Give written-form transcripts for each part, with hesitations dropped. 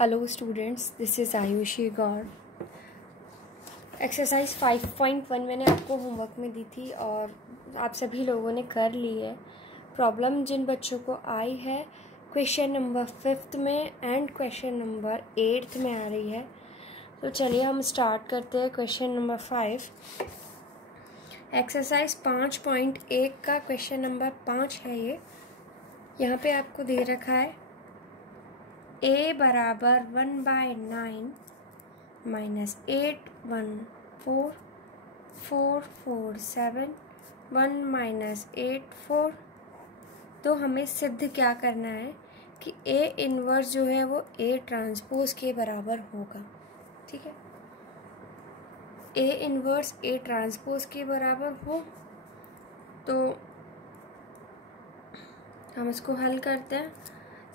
Hello students, this is Ayushi Gaur. Exercise 5.1 मैंने आपको homework में दी थी और आप सभी लोगों ने कर ली है। प्रॉब्लम जिन बच्चों को आई है क्वेश्चन नंबर 5 में एंड क्वेश्चन नंबर 8 में आ रही है। तो चलिए हम स्टार्ट करते हैं क्वेश्चन नंबर 5। एक्सरसाइज 5.1 का क्वेश्चन नंबर 5 है। ये यहाँ पे आपको दे रखा है a बराबर 1/9 माइनस 8 1 4 4 4 7 1 माइनस 8 4। तो हमें सिद्ध क्या करना है कि a इन्वर्स जो है वो a ट्रांसपोज के बराबर होगा। ठीक है, a इन्वर्स a ट्रांसपोज के बराबर हो तो हम इसको हल करते हैं।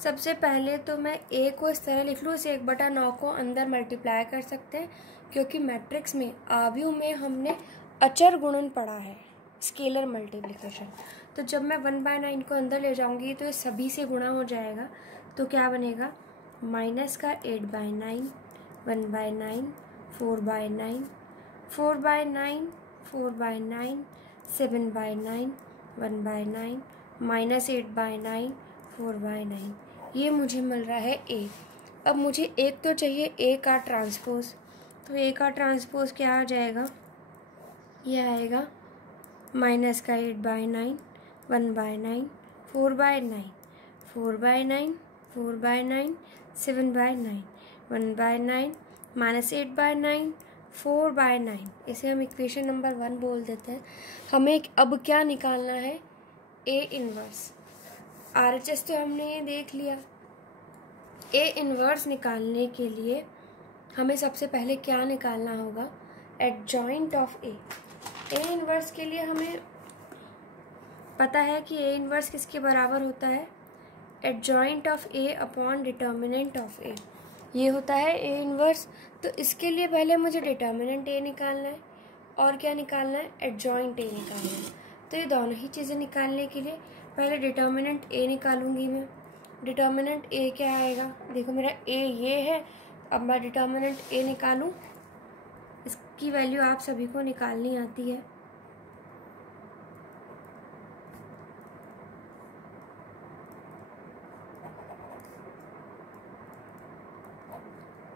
सबसे पहले तो मैं a को इस तरह लिख लूँ, इसे 1/9 को अंदर मल्टीप्लाई कर सकते हैं क्योंकि मैट्रिक्स में आव्यूह में हमने अचर गुणन पढ़ा है, स्केलर मल्टीप्लिकेशन। तो जब मैं 1/9 को अंदर ले जाऊंगी तो ये सभी से गुणा हो जाएगा। तो क्या बनेगा, माइनस का 8/9 1/9 4/9 4/9 4/9 7/9 1/9 माइनस 8/9 4/9। ये मुझे मिल रहा है a। अब मुझे एक तो चाहिए a का ट्रांसपोज, तो a का ट्रांसपोज क्या आ जाएगा, ये आएगा माइनस का 8/9 1/9 4/9 4/9 4/9 7/9 1/9 माइनस 8/9 4/9। इसे हम इक्वेशन नंबर 1 बोल देते हैं। हमें अब क्या निकालना है, a इन्वर्स। RHS तो हमने ये देख लिया। a इन्वर्स निकालने के लिए हमें सबसे पहले क्या निकालना होगा, adjoint of a। a inverse के लिए हमें पता है कि a इन्वर्स किसके बराबर होता है, adjoint of a upon determinant of a। ये होता है a इन्वर्स। तो इसके लिए पहले मुझे डिटर्मिनेंट a निकालना है और क्या निकालना है, एडजॉइंट a निकालना है। तो ये दोनों ही चीज़ें निकालने के लिए पहले डिटर्मिनेंट a निकालूंगी मैं। डिटर्मिनेंट a क्या आएगा, देखो मेरा a ये है। अब मैं डिटर्मिनेंट a निकालूं, इसकी वैल्यू आप सभी को निकालनी आती है।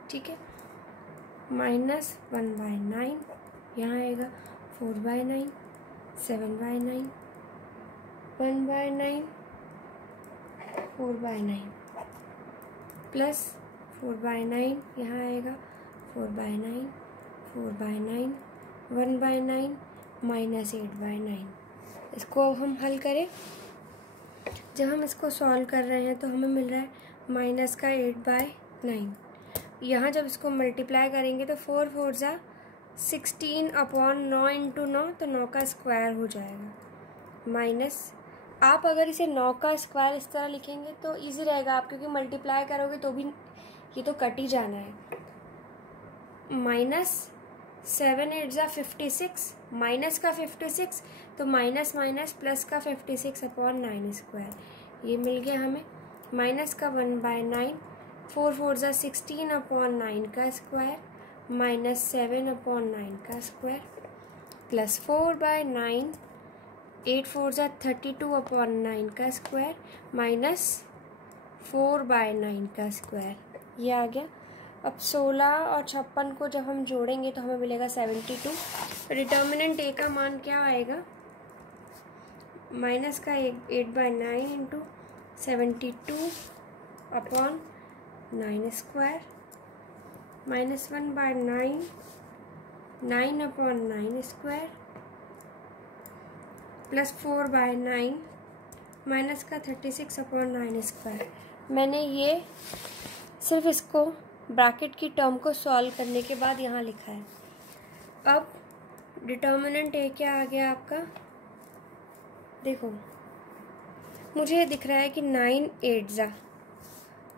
ठीक है, माइनस 1/9 यहाँ आएगा 4/9 7/9 1/9 4/9 प्लस 4/9 यहाँ आएगा 4/9 4/9 1/9 माइनस 8/9। इसको हम हल करें। जब हम इसको सॉल्व कर रहे हैं तो हमें मिल रहा है माइनस का 8/9। यहाँ जब इसको मल्टीप्लाई करेंगे तो 4 4 जा 16 अपॉन 9 इंटू 9, तो 9 का स्क्वायर हो जाएगा। माइनस, आप अगर इसे 9 का स्क्वायर इस तरह लिखेंगे तो इजी रहेगा आप, क्योंकि मल्टीप्लाई करोगे तो भी ये तो कट ही जाना है। माइनस 7 8 जा 56, माइनस का 56, तो माइनस माइनस प्लस का 56 अपॉन 9 स्क्वायर। ये मिल गया हमें। माइनस का 1/9 4 4 जा 16 अपॉन 9 का स्क्वायर माइनस 7 अपॉन 9 का स्क्वायर प्लस 4/9 8 4 जा 32 अपॉन 9 का स्क्वायर माइनस 4/9 का स्क्वायर। ये आ गया। अब 16 और 56 को जब हम जोड़ेंगे तो हमें मिलेगा 72। डिटर्मिनेंट a का मान क्या आएगा, माइनस का 8/9 into 72 upon 9 square minus 1/9 9 upon 9 square plus 4/9 minus का 36 अपॉन 9 स्क्वायर। मैंने ये सिर्फ इसको ब्रैकेट की टर्म को सॉल्व करने के बाद यहाँ लिखा है। अब डिटर्मिनेंट a क्या आ गया आपका, देखो मुझे दिख रहा है कि 9 8 जा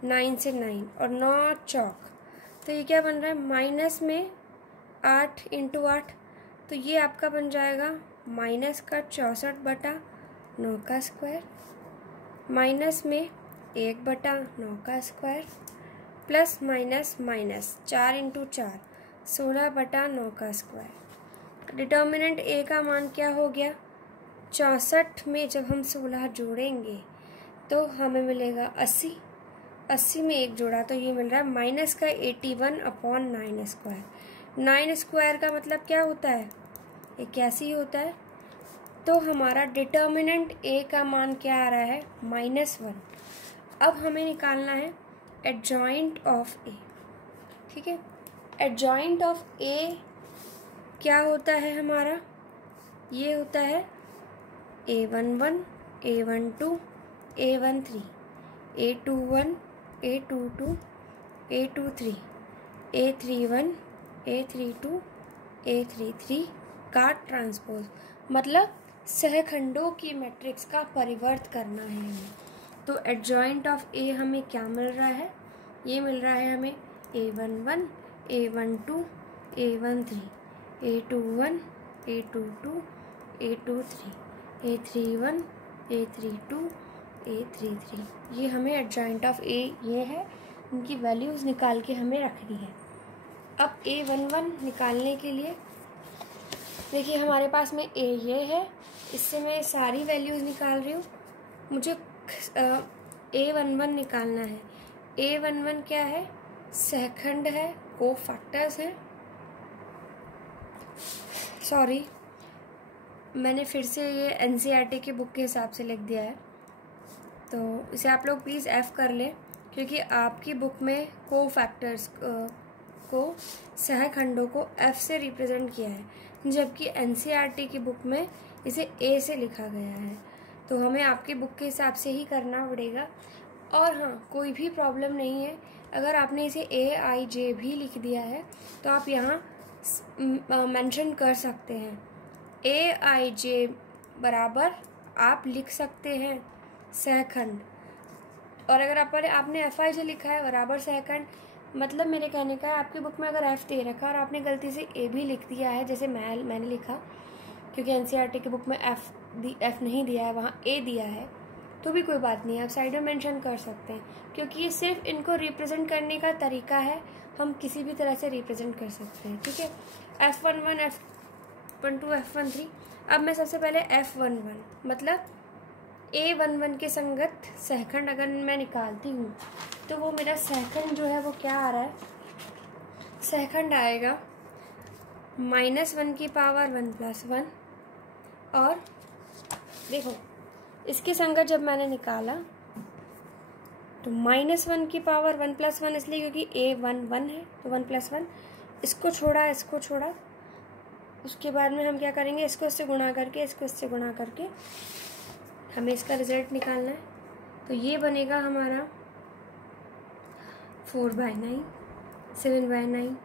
9 से 9 और 9 चौक, तो ये क्या बन रहा है, माइनस में 8 इंटू 8, तो ये आपका बन जाएगा माइनस का 64/9 का स्क्वायर माइनस में 1/9 का square plus minus minus 4 into 4 16/9 का स्क्वायर। डिटर्मिनेंट ए का मान क्या हो गया, 64 में जब हम 16 जोड़ेंगे तो हमें मिलेगा 80, 80 में एक जोड़ा तो ये मिल रहा है माइनस का 81/9 स्क्वायर। 9 स्क्वायर का मतलब क्या होता है, 81 होता है। तो हमारा डिटर्मिनेंट ए का मान क्या आ रहा है, -1। अब हमें निकालना है एडजॉइंट ऑफ ए। ठीक है, एडजॉइंट ऑफ ए क्या होता है हमारा, ये होता है A11, A12, A13, A21, A22, A23, A31, A32, A33 का ट्रांसपोज, मतलब सहखंडों की मैट्रिक्स का परिवर्त करना है हमें। तो एडजॉइंट ऑफ ए हमें क्या मिल रहा है, ये मिल रहा है हमें A11, A12, A13, A21, A22, A23, A31, A32, A33, ये हमें एडजॉइंट ऑफ ए ये है, इनकी वैल्यूज़ निकाल के हमें रखनी है। अब A11 निकालने के लिए देखिए हमारे पास में ए ये है, इससे मैं सारी वैल्यूज़ निकाल रही हूँ। मुझे A11 निकालना है। A11 क्या है, सहखंड है, कोफैक्टर्स हैं। सॉरी, मैंने फिर से ये NCERT की बुक के हिसाब से लिख दिया है, तो इसे आप लोग प्लीज़ F कर लें, क्योंकि आपकी बुक में कोफैक्टर्स को सहखंडों को F से रिप्रेजेंट किया है, जबकि NCERT की बुक में इसे A से लिखा गया है। तो हमें आपकी बुक के हिसाब से ही करना पड़ेगा। और हाँ, कोई भी प्रॉब्लम नहीं है, अगर आपने इसे AIJ भी लिख दिया है तो आप यहाँ मेंशन कर सकते हैं। AIJ बराबर आप लिख सकते हैं सहखंड, और अगर आपने FIJ लिखा है बराबर सहखंड, मतलब मेरे कहने का है आपकी बुक में अगर F दे रखा और आपने गलती से A भी लिख दिया है, जैसे मैंने लिखा, क्योंकि NCERT की बुक में F नहीं दिया है, वहाँ A दिया है, तो भी कोई बात नहीं है, आप साइड में मेंशन कर सकते हैं, क्योंकि ये सिर्फ इनको रिप्रेजेंट करने का तरीका है, हम किसी भी तरह से रिप्रेजेंट कर सकते हैं। ठीक है, F11, F12, F13। अब मैं सबसे पहले F11 मतलब A11 के संगत सहखंड अगर मैं निकालती हूँ तो वो मेरा सहखंड जो है वो क्या आ रहा है, सहखंड आएगा -1 की पावर 1 + 1। और देखो इसके संगत जब मैंने निकाला तो -1 की पावर 1 + 1, इसलिए क्योंकि A11 है तो 1 + 1, इसको छोड़ा इसको छोड़ा, उसके बाद में हम क्या करेंगे, इसको इससे गुणा करके इसको इससे गुणा करके हमें इसका रिजल्ट निकालना है। तो ये बनेगा हमारा 4/9, 7/9,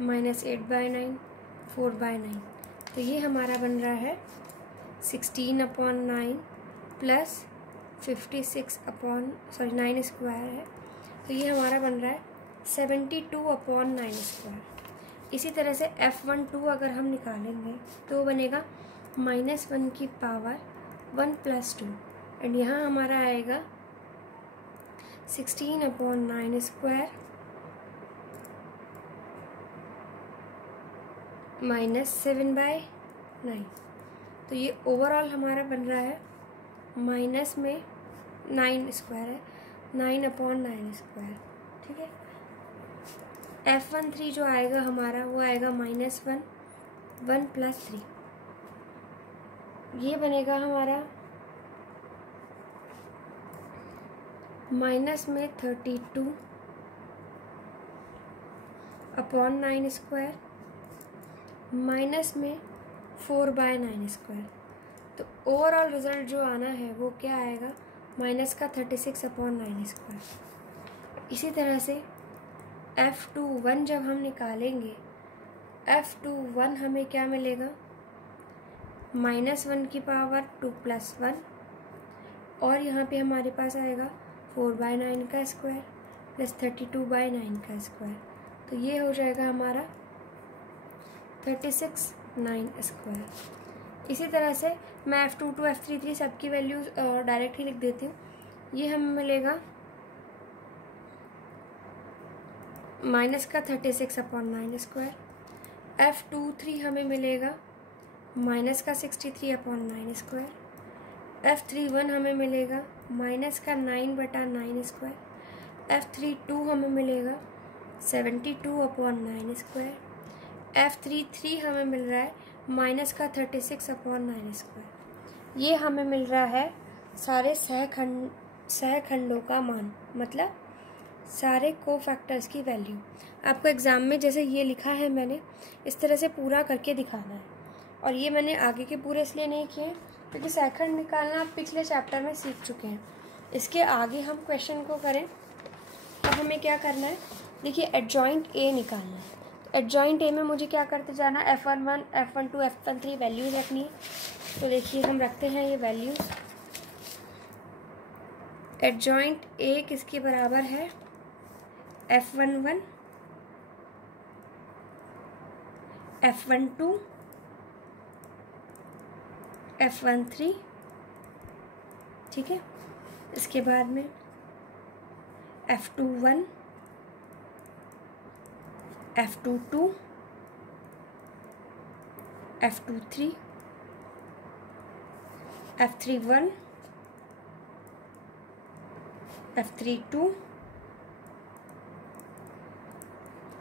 -8/9, 4/9। तो ये हमारा बन रहा है 16/9 प्लस 9 स्क्वायर है, तो ये हमारा बन रहा है 72/9 स्क्वायर। इसी तरह से F12 अगर हम निकालेंगे तो बनेगा -1 की पावर 1 + 2, एंड यहाँ हमारा आएगा 16/9 स्क्वायर -7/9। तो ये ओवरऑल हमारा बन रहा है माइनस में 9 स्क्वायर है, 9/9 स्क्वायर। ठीक है, F13 जो आएगा हमारा वो आएगा -1, 1 + 3, ये बनेगा हमारा -32/9 स्क्वायर -4/9 स्क्वायर। तो ओवरऑल रिजल्ट जो आना है वो क्या आएगा, -36/9 स्क्वायर। इसी तरह से F21 जब हम निकालेंगे, F21 हमें क्या मिलेगा, -1 की पावर 2 + 1, और यहाँ पे हमारे पास आएगा 4/9 का स्क्वायर प्लस 32/9 का स्क्वायर। तो ये हो जाएगा हमारा 36/9 स्क्वायर। इसी तरह से मैं F22, F33 सबकी वैल्यूज डायरेक्ट ही लिख देती हूँ। ये हमें मिलेगा माइनस का 36/9²। F23 हमें मिलेगा माइनस का 63/9²। F31 हमें मिलेगा माइनस का 9/9²। F32 हमें मिलेगा 72/9²। F33 हमें मिल रहा है माइनस का 36/9²। ये हमें मिल रहा है सारे सहखंडों का मान, मतलब सारे कोफैक्टर्स की वैल्यू। आपको एग्ज़ाम में जैसे ये लिखा है मैंने, इस तरह से पूरा करके दिखाना है। और ये मैंने आगे के पूरे इसलिए नहीं किए क्योंकि सहखंड निकालना आप पिछले चैप्टर में सीख चुके हैं। इसके आगे हम क्वेश्चन को करें तो हमें क्या करना है, देखिए एडजॉइंट ए निकालना है। तो एडजॉइंट ए में मुझे क्या करते जाना, F11, F12, F13 वैल्यूज रखनी है। तो देखिए हम रखते हैं ये वैल्यूज। एडजॉइंट ए किसके बराबर है, F11, F12, F13, ठीक है। इसके बाद में F21, F22, F23, F31, F32,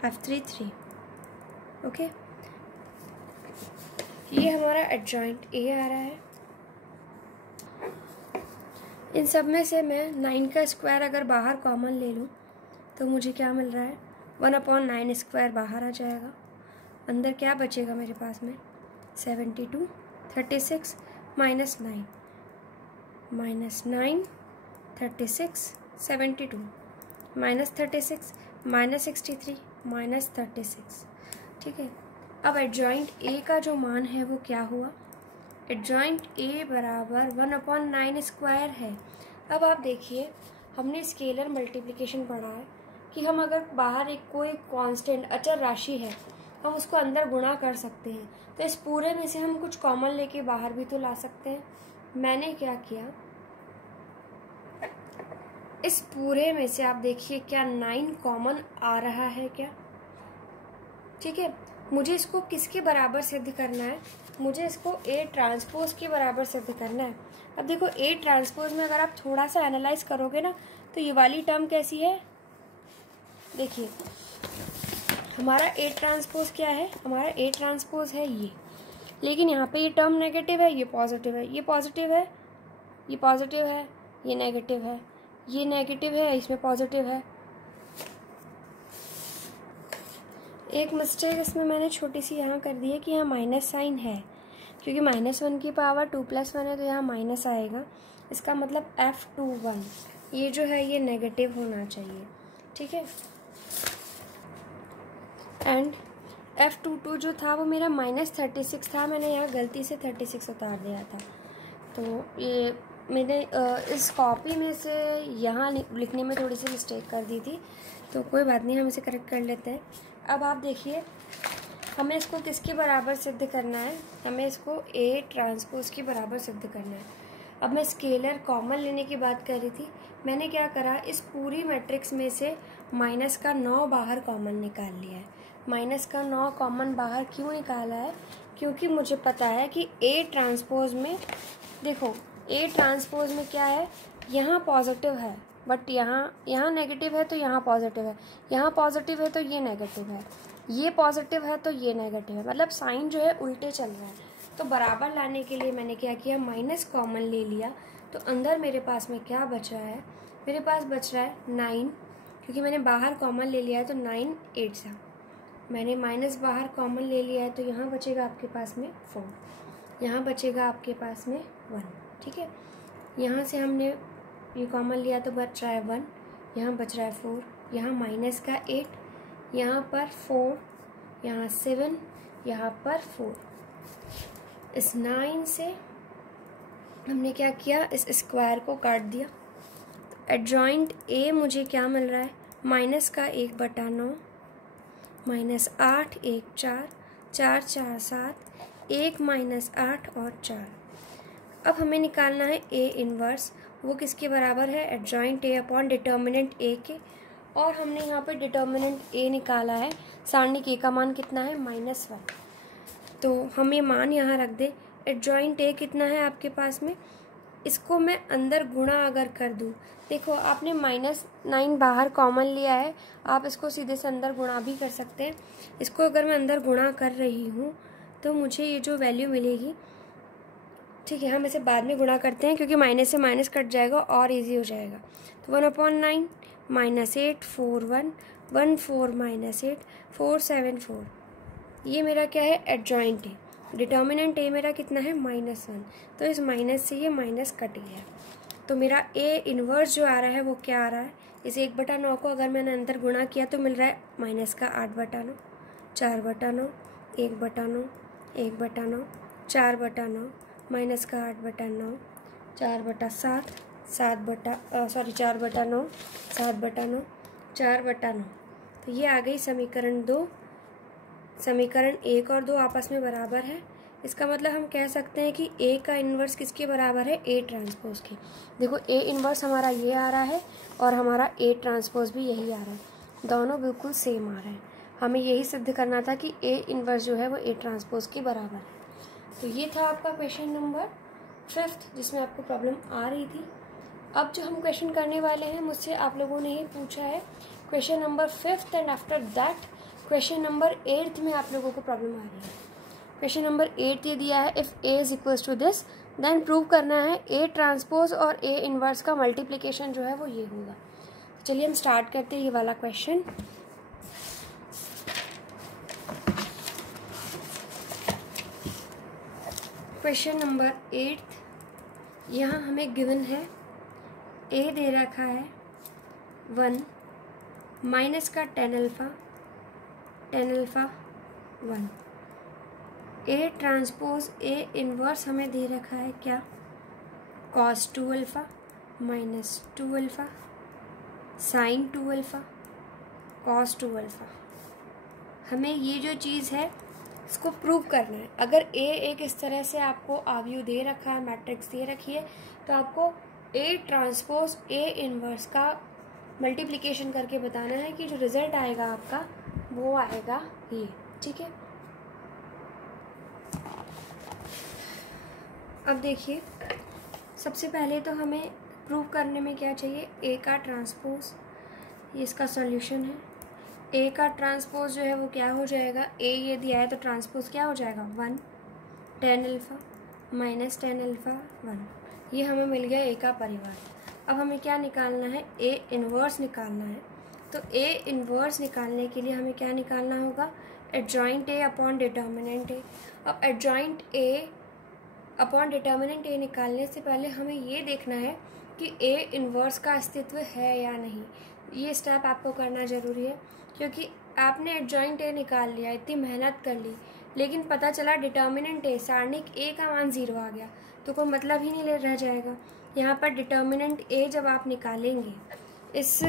F33, okay. ये हमारा एडजॉइंट ए आ रहा है। इन सब में से मैं 9 का स्क्वायर अगर बाहर कॉमन ले लूँ तो मुझे क्या मिल रहा है, 1/9² बाहर आ जाएगा। अंदर क्या बचेगा मेरे पास में, 72, 36 -9, -9, 36, 72, -36, -63, -36, ठीक है। अब एडजॉइंट ए का जो मान है वो क्या हुआ, एडजॉइंट ए बराबर 1/9² है। अब आप देखिए हमने स्केलर मल्टीप्लिकेशन पढ़ा है कि हम अगर बाहर एक कोई कांस्टेंट अचर राशि है हम उसको अंदर गुणा कर सकते हैं। तो इस पूरे में से हम कुछ कॉमन लेके बाहर भी तो ला सकते हैं। मैंने क्या किया, इस पूरे में से आप देखिए क्या 9 कॉमन आ रहा है क्या, ठीक है। मुझे इसको किसके बराबर सिद्ध करना है, मुझे इसको A ट्रांसपोज के बराबर सिद्ध करना है। अब देखो A ट्रांसपोज में अगर आप थोड़ा सा एनालाइज करोगे ना तो ये वाली टर्म कैसी है, देखिए हमारा A ट्रांसपोज क्या है, हमारा A ट्रांसपोज है ये, लेकिन यहाँ पे ये टर्म नेगेटिव है, ये पॉजिटिव है, ये पॉजिटिव है, ये पॉजिटिव है, ये नेगेटिव है, ये नेगेटिव है, इसमें पॉजिटिव है। एक मिस्टेक इसमें मैंने छोटी सी यहाँ कर दी है कि यहाँ माइनस साइन है, क्योंकि -1 की पावर 2+1 है तो यहाँ माइनस आएगा। इसका मतलब F21 ये जो है ये नेगेटिव होना चाहिए, ठीक है। एंड F22 जो था वो मेरा -36 था, मैंने यहाँ गलती से 36 उतार दिया था। तो ये मैंने इस कॉपी में से यहाँ लिखने में थोड़ी सी मिस्टेक कर दी थी, तो कोई बात नहीं, हम इसे करेक्ट कर लेते हैं। अब आप देखिए हमें इसको किसके बराबर सिद्ध करना है, हमें इसको A ट्रांसपोज के बराबर सिद्ध करना है। अब मैं स्केलर कॉमन लेने की बात कर रही थी, मैंने क्या करा, इस पूरी मैट्रिक्स में से -9 बाहर कॉमन निकाल लिया है। -9 कॉमन बाहर क्यों निकाला है, क्योंकि मुझे पता है कि A ट्रांसपोज में, देखो A ट्रांसपोज में क्या है, यहाँ पॉजिटिव है बट यहाँ नेगेटिव है तो यहाँ पॉजिटिव है, यहाँ पॉजिटिव है तो ये नेगेटिव है, ये पॉजिटिव है तो ये नेगेटिव है, मतलब साइन जो है उल्टे चल रहा है। तो बराबर लाने के लिए मैंने क्या किया, माइनस कॉमन ले लिया। तो अंदर मेरे पास में क्या बच रहा है, मेरे पास बच रहा है 9, क्योंकि मैंने बाहर कॉमन ले लिया है तो 9 8 सा, मैंने माइनस बाहर कॉमन ले लिया है तो यहाँ बचेगा आपके पास में 4, यहाँ बचेगा आपके पास में 1, ठीक है। यहाँ से हमने ये कॉमन लिया तो बच रहा है 1, यहाँ बच रहा है 4, यहाँ माइनस का 8, यहाँ पर 4, यहाँ 7, यहाँ पर 4। इस 9 से हमने क्या किया, इस स्क्वायर को काट दिया। तो एडजॉइंट A मुझे क्या मिल रहा है, -1/9, -8 1 4, 4 4 7, 1 -8 और 4। अब हमें निकालना है A इनवर्स, वो किसके बराबर है, adjoint A upon determinant A के। और हमने यहाँ पे डिटर्मिनेंट ए निकाला है। सारणिक ए का मान कितना है? -1। तो हम ये मान यहाँ रख दे। एडजॉइंट ए कितना है आपके पास में? इसको मैं अंदर गुणा अगर कर दूँ, देखो आपने -9 बाहर कॉमन लिया है, आप इसको सीधे से अंदर गुणा भी कर सकते हैं। इसको अगर मैं अंदर गुणा कर रही हूँ तो मुझे ये जो वैल्यू मिलेगी, ठीक है, हम इसे बाद में गुणा करते हैं क्योंकि माइनस से माइनस कट जाएगा और इजी हो जाएगा। तो 1/9 -8 4 1 1 4 -8 4 7 4, ये मेरा क्या है? एडजॉइंट है। डिटर्मिनेंट ए मेरा कितना है? -1। तो इस माइनस से ये माइनस कट गया, तो मेरा ए इन्वर्स जो आ रहा है वो क्या आ रहा है? इस 1/9 को अगर मैंने अंदर गुणा किया तो मिल रहा है माइनस का 8/9, 4/9, 1/9, 1/9, 4/9, माइनस का 8/9, 4/7, 4/9, 7/9, 4/9। तो ये आ गई समीकरण 2। समीकरण 1 और 2 आपस में बराबर है। इसका मतलब हम कह सकते हैं कि ए का इन्वर्स किसके बराबर है? ए ट्रांसपोज के। देखो ए इन्वर्स हमारा ये आ रहा है और हमारा ए ट्रांसपोज भी यही आ रहा है, दोनों बिल्कुल सेम आ रहे हैं। हमें यही सिद्ध करना था कि ए इन्वर्स जो है वो ए ट्रांसपोज के बराबर है। तो ये था आपका क्वेश्चन नंबर 5 जिसमें आपको प्रॉब्लम आ रही थी। अब जो हम क्वेश्चन करने वाले हैं, मुझसे आप लोगों ने ही पूछा है question number 5 and after that question number 8 में आप लोगों को प्रॉब्लम आ रही है। क्वेश्चन नंबर 8 ये दिया है, if A is equals to this then prove करना है ए ट्रांसपोज और ए इन्वर्स का मल्टीप्लिकेशन जो है वो ये होगा। चलिए हम स्टार्ट करते हैं ये वाला क्वेश्चन। क्वेश्चन नंबर 8, यहाँ हमें गिवन है ए दे रखा है 1 माइनस का tan alpha 1। A transpose A inverse हमें दे रखा है क्या? cos 2 alpha minus 2 alpha sine 2 alpha cos 2 alpha. हमें ये जो चीज़ है इसको प्रूव करना है। अगर ए एक इस तरह से आपको आव्यूह दे रखा है, मैट्रिक्स दे रखी है, तो आपको ए ट्रांसपोज ए इन्वर्स का मल्टीप्लिकेशन करके बताना है कि जो रिजल्ट आएगा आपका वो आएगा ये। ठीक है, अब देखिए सबसे पहले तो हमें प्रूव करने में क्या चाहिए? ए का ट्रांसपोज, ये इसका सॉल्यूशन है। ए का ट्रांसपोज जो है वो क्या हो जाएगा? ए ये दिया है तो ट्रांसपोज क्या हो जाएगा? 1 tan alpha minus tan alpha 1। ये हमें मिल गया ए का परिवार। अब हमें क्या निकालना है? ए इन्वर्स निकालना है। तो ए इन्वर्स निकालने के लिए हमें क्या निकालना होगा? एडजॉइंट ए अपॉन डिटर्मिनेंट ए। अब एडजॉइंट ए अपॉन डिटर्मिनेंट ए निकालने से पहले हमें ये देखना है कि ए इन्वर्स का अस्तित्व है या नहीं। ये स्टेप आपको करना ज़रूरी है, क्योंकि आपने एडजॉइंट ए निकाल लिया, इतनी मेहनत कर ली, लेकिन पता चला डिटर्मिनेंट ए सारणिक ए का मान 0 आ गया, तो कोई मतलब ही नहीं रह जाएगा। यहाँ पर डिटर्मिनेंट ए जब आप निकालेंगे, इस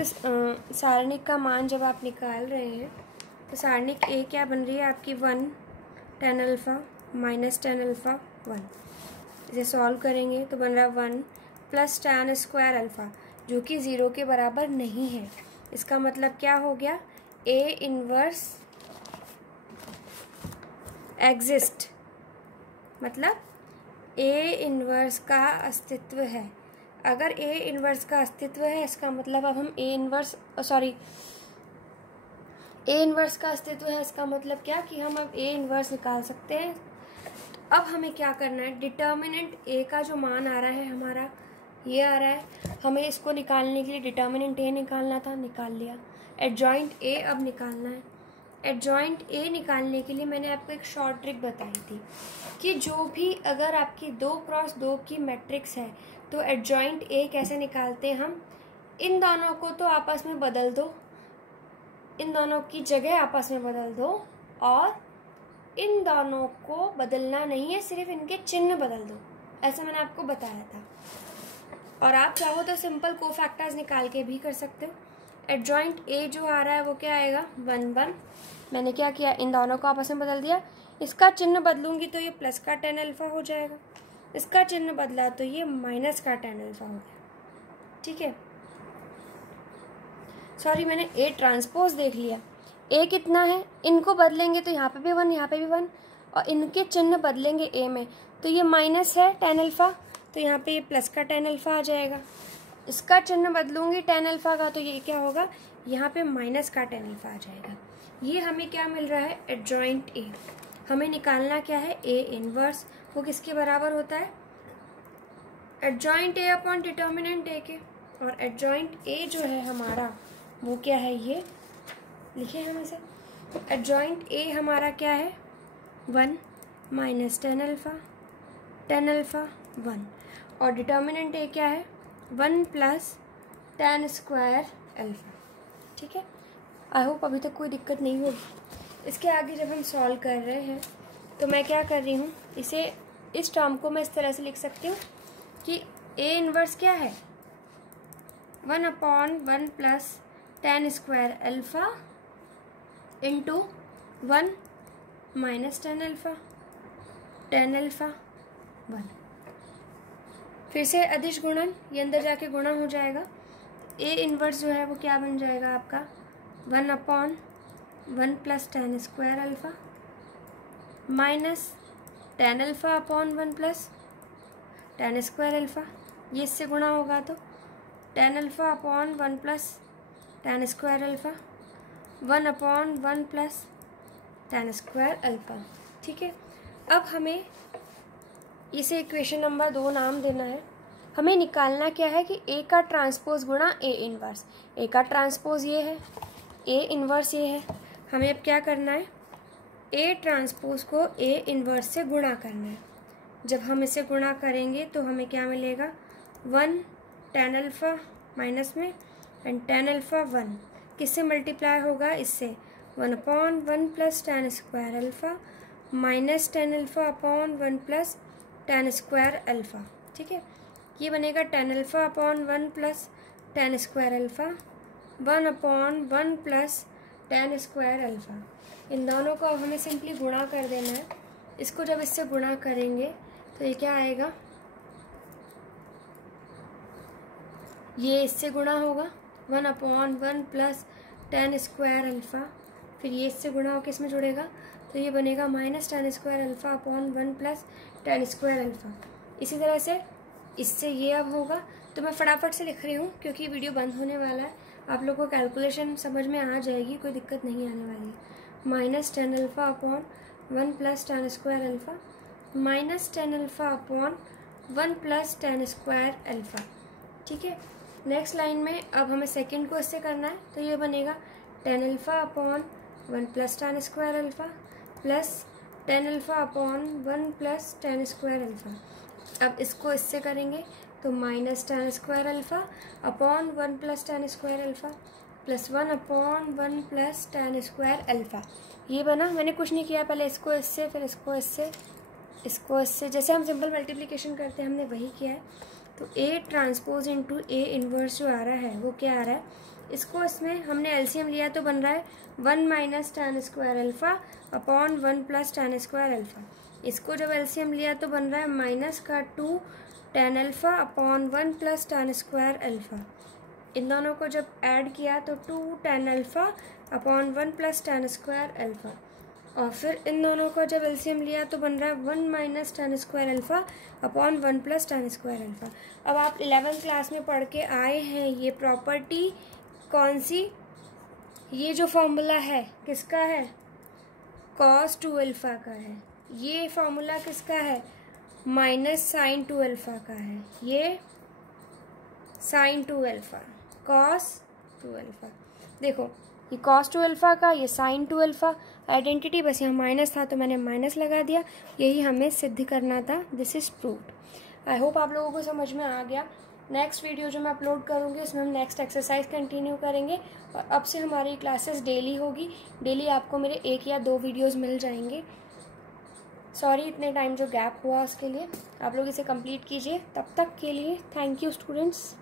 सारणिक का मान जब आप निकाल रहे हैं, तो सारणिक ए क्या बन रही है आपकी? 1 tan alpha minus tan alpha 1। इसे सॉल्व करेंगे तो बन रहा है 1 प्लस tan स्क्वायर अल्फ़ा, जो कि 0 के बराबर नहीं है। इसका मतलब क्या हो गया? ए इन्वर्स एग्जिस्ट, मतलब ए इन्वर्स का अस्तित्व है। अगर ए इन्वर्स का अस्तित्व है, इसका मतलब अब हम ए इन्वर्स का अस्तित्व है, इसका मतलब क्या कि हम अब ए इन्वर्स निकाल सकते हैं। अब हमें क्या करना है? डिटर्मिनेंट ए का जो मान आ रहा है हमारा ये आ रहा है, हमें इसको निकालने के लिए डिटर्मिनेंट ए निकालना था, निकाल लिया। एडजॉइंट ए अब निकालना है। एडजॉइंट ए निकालने के लिए मैंने आपको एक शॉर्ट ट्रिक बताई थी कि जो भी अगर आपकी 2x2 की मैट्रिक्स है तो एडजॉइंट ए कैसे निकालते हैं हम? इन दोनों को तो आपस में बदल दो, इन दोनों की जगह आपस में बदल दो, और इन दोनों को बदलना नहीं है, सिर्फ इनके चिन्ह बदल दो। ऐसा मैंने आपको बताया था। और आप चाहो तो सिंपल कोफैक्टर्स निकाल के भी कर सकते हो। एडजॉइंट ए जो आ रहा है वो क्या आएगा? 1 1। मैंने क्या किया? इन दोनों को आपस में बदल दिया। इसका चिन्ह बदलूंगी तो ये प्लस का tan अल्फ़ा हो जाएगा, इसका चिन्ह बदला तो ये माइनस का tan अल्फ़ा हो गया। ठीक है, सॉरी मैंने ए ट्रांसपोज देख लिया। ए कितना है, इनको बदलेंगे तो यहाँ पे भी 1, यहाँ पे भी 1, और इनके चिन्ह बदलेंगे ए में, तो ये माइनस है tan अल्फ़ा, तो यहाँ पे ये प्लस का tan अल्फ़ा आ जाएगा। इसका चिन्ह बदलूंगी tan अल्फ़ा का, तो ये क्या होगा, यहाँ पे माइनस का tan अल्फ़ा आ जाएगा। ये हमें क्या मिल रहा है, एडजॉइंट ए। हमें निकालना क्या है, ए इनवर्स। वो किसके बराबर होता है, एडजॉइंट ए अपॉन डिटर्मिनेंट ए के। और एडजॉइंट ए जो है हमारा वो क्या है, ये लिखे हम इसे, एडजॉइंट ए हमारा क्या है, 1 माइनस tan अल्फ़ा 1, और डिटर्मिनेंट ए क्या है, 1 प्लस tan स्क्वायर अल्फ़ा। ठीक है, आई होप अभी तक कोई दिक्कत नहीं होगी। इसके आगे जब हम सॉल्व कर रहे हैं तो मैं क्या कर रही हूँ, इसे इस टर्म को मैं इस तरह से लिख सकती हूँ कि ए इनवर्स क्या है, 1/1 plus tan square alpha into 1 minus tan alpha 1। फिर से अदिश गुणन, ये अंदर जाके गुणा हो जाएगा। ए इनवर्स जो है वो क्या बन जाएगा आपका, 1/1 plus tan square alpha minus tan alpha upon 1 plus tan square alpha. ये इससे गुणा होगा तो tan alpha upon 1 plus tan square alpha 1/1 plus tan square alpha. ठीक है, अब हमें इसे इक्वेशन नंबर 2 नाम देना है। हमें निकालना क्या है कि ए का ट्रांसपोज गुणा ए इनवर्स। ए का ट्रांसपोज ये है, ए इनवर्स ये है। हमें अब क्या करना है, ए ट्रांसपोज को ए इनवर्स से गुणा करना है। जब हम इसे गुणा करेंगे तो हमें क्या मिलेगा, 1 tan अल्फ़ा माइनस में एंड tan अल्फ़ा 1 किससे मल्टीप्लाई होगा, इससे 1/1 plus tan square alpha minus tan alpha upon 1 plus tan square alpha. ठीक है, ये बनेगा tan alpha upon 1 plus tan square alpha 1/1 plus tan square alpha. इन दोनों को अब हमें सिंपली गुणा कर देना है। इसको जब इससे गुणा करेंगे तो ये क्या आएगा, ये इससे गुणा होगा 1/1 प्लस tan स्क्वायर अल्फ़ा, फिर ये इससे गुणा होकर इसमें जुड़ेगा तो ये बनेगा minus tan square alpha upon 1 plus tan square alpha. इसी तरह से इससे ये अब होगा, तो मैं फटाफट से लिख रही हूँ क्योंकि वीडियो बंद होने वाला है। आप लोगों को कैलकुलेशन समझ में आ जाएगी, कोई दिक्कत नहीं आने वाली है। Minus tan alpha upon 1 plus tan square alpha minus tan alpha upon 1 plus tan square alpha. ठीक है, नेक्स्ट लाइन में अब हमें सेकंड को इससे करना है, तो ये बनेगा tan alpha upon 1 plus tan square alpha plus tan alpha upon 1 plus tan square alpha. अब इसको इससे करेंगे तो minus tan square alpha upon 1 plus tan square alpha plus 1/1 plus tan square alpha. ये बना, मैंने कुछ नहीं किया, पहले इसको इससे फिर इसको इससे इसको इससे, जैसे हम सिंपल मल्टीप्लिकेशन करते हैं हमने वही किया है। तो A transpose into A inverse जो आ रहा है वो क्या आ रहा है, इसको इसमें हमने एलसीएम लिया तो बन रहा है 1 minus tan square alpha upon 1 plus tan square alpha. इसको जब एलसीएम लिया तो बन रहा है माइनस का 2 tan alpha upon 1 plus tan square alpha. इन दोनों को जब ऐड किया तो 2 tan alpha upon 1 plus tan square alpha, और फिर इन दोनों को जब एलसीएम लिया तो बन रहा है 1 minus tan square alpha upon 1 plus tan square alpha. अब आप 11th क्लास में पढ़ के आए हैं ये प्रॉपर्टी कौन सी, ये जो फॉर्मूला है किसका है, cos 2 अल्फ़ा का है। ये फॉर्मूला किसका है, माइनस sin 2 अल्फ़ा का है। ये sin 2 अल्फ़ा cos 2 अल्फ़ा। देखो ये cos 2 अल्फ़ा का, ये sin 2 अल्फ़ा। आइडेंटिटी बस यहाँ माइनस था तो मैंने माइनस लगा दिया, यही हमें सिद्ध करना था। This is proved. I hope आप लोगों को समझ में आ गया। नेक्स्ट वीडियो जो मैं अपलोड करूँगी उसमें हम नेक्स्ट एक्सरसाइज कंटिन्यू करेंगे, और अब से हमारी क्लासेस डेली होगी। डेली आपको मेरे 1 या 2 वीडियोज़ मिल जाएंगे। सॉरी इतने टाइम जो गैप हुआ उसके लिए। आप लोग इसे कंप्लीट कीजिए। तब तक के लिए थैंक यू स्टूडेंट्स।